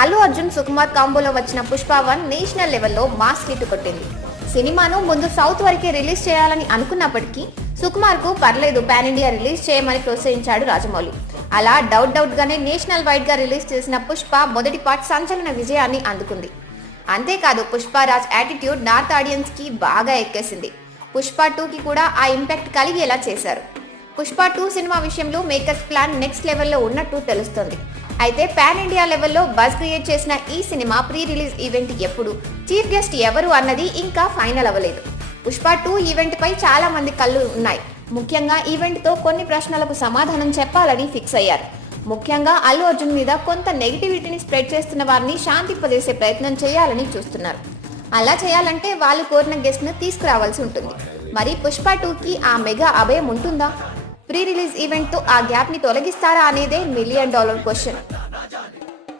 అల్లు అర్జున్ సుకుమార్ కాంబోలో వచ్చిన పుష్ప 1 నేషనల్ లెవెల్లో mass hit కొట్టింది. సినిమాను ముందు సౌత్ వరకే రిలీజ్ చేయాలని అనుకున్నప్పటికీ సుకుమార్ కు పర్లేదు పాన్ ఇండియా రిలీజ్ చేయమని ప్రోత్సహించాడు రాజమౌళి. అలా డౌట్ గానే నేషనల్ వైడ్ గా రిలీజ్ చేసిన పుష్ప మొదటి పార్ట్ సంచలన విజయాన్ని అందుకుంది. అంతేకాదు పుష్పరాజ్ యాటిట్యూడ్ నార్త్ ఆడియన్స్ కి బాగా ఎక్కేసింది. పుష్ప 2కి కూడా ఆ ఇంపాక్ట్ కలిగేలా చేశారు. పుష్ప 2 సినిమా విషయంలో మేకర్స్ ప్లాన్ నెక్స్ట్ లెవెల్లో ఉన్నట్టు తెలుస్తోంది. అయితే పాన్ ఇండియా లెవెల్లో బజ్ క్రియేట్ చేసిన ఈ సినిమా ప్రీ రిలీజ్ ఈవెంట్ ఎప్పుడు, చీఫ్ గెస్ట్ ఎవరు అన్నది ఇంకా ఫైనల్ అవ్వలేదు. పుష్ప 2 ఈవెంట్ పై చాలా మంది కళ్ళు ఉన్నాయి. ముఖ్యంగా ఈవెంట్ తో కొన్ని ప్రశ్నలకు సమాధానం చెప్పాలని ఫిక్స్ అయ్యారు. ముఖ్యంగా అల్లు అర్జున్ మీద కొంత నెగిటివిటీని స్ప్రెడ్ చేస్తున్న వారిని శాంతింపజేసే ప్రయత్నం చేయాలని చూస్తున్నారు. అలా చేయాలంటే వాళ్ళు కోరిన గెస్ట్ ను తీసుకురావాల్సి ఉంటుంది. మరి పుష్ప 2కి ఆ మెగా అభయం ఉంటుందా? ప్రీ రిలీజ్ ఈవెంట్ తో ఆ గ్యాప్ ని తొలగిస్తారా అనేదే $1 మిలియన్ క్వశ్చన్.